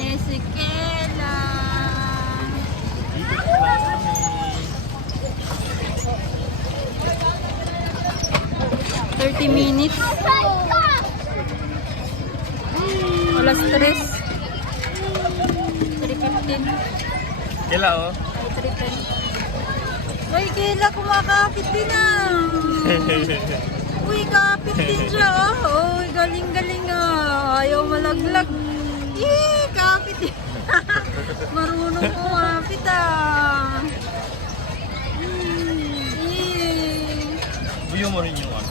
Ezekiela. 30 minutes. Alas 3. 3:15. Kila oh. 3:10. Uy, Kela, kumakapit din ah. Uy, kapit din siya oh. Uy, galing-galing ah. Ayaw malaglag. Kapit din. Marunong kumapit ah. Buyo mo rin yung ano.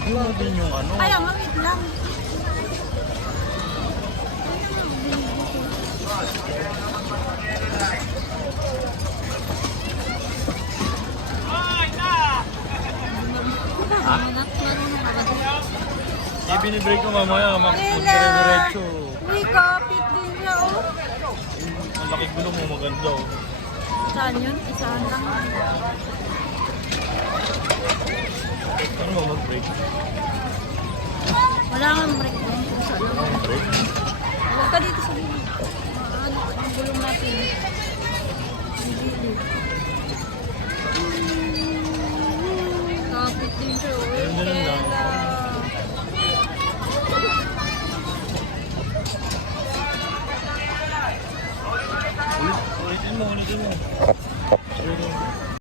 Buyo mo din yung ano. Ay, wait lang. Ibinibreak ko mamaya, mag-diretso. Uy, kapit din siya oh. Ang laki gulong mo, maganda oh. Saan yun? Isaan lang. Ano mo mag-break? Wala kang break doon. Break? Huwag ka dito sa gilid. Ano, ang gulong natin. Ang gilid. Kapit din siya. Uy, Kela. Ulitin mo.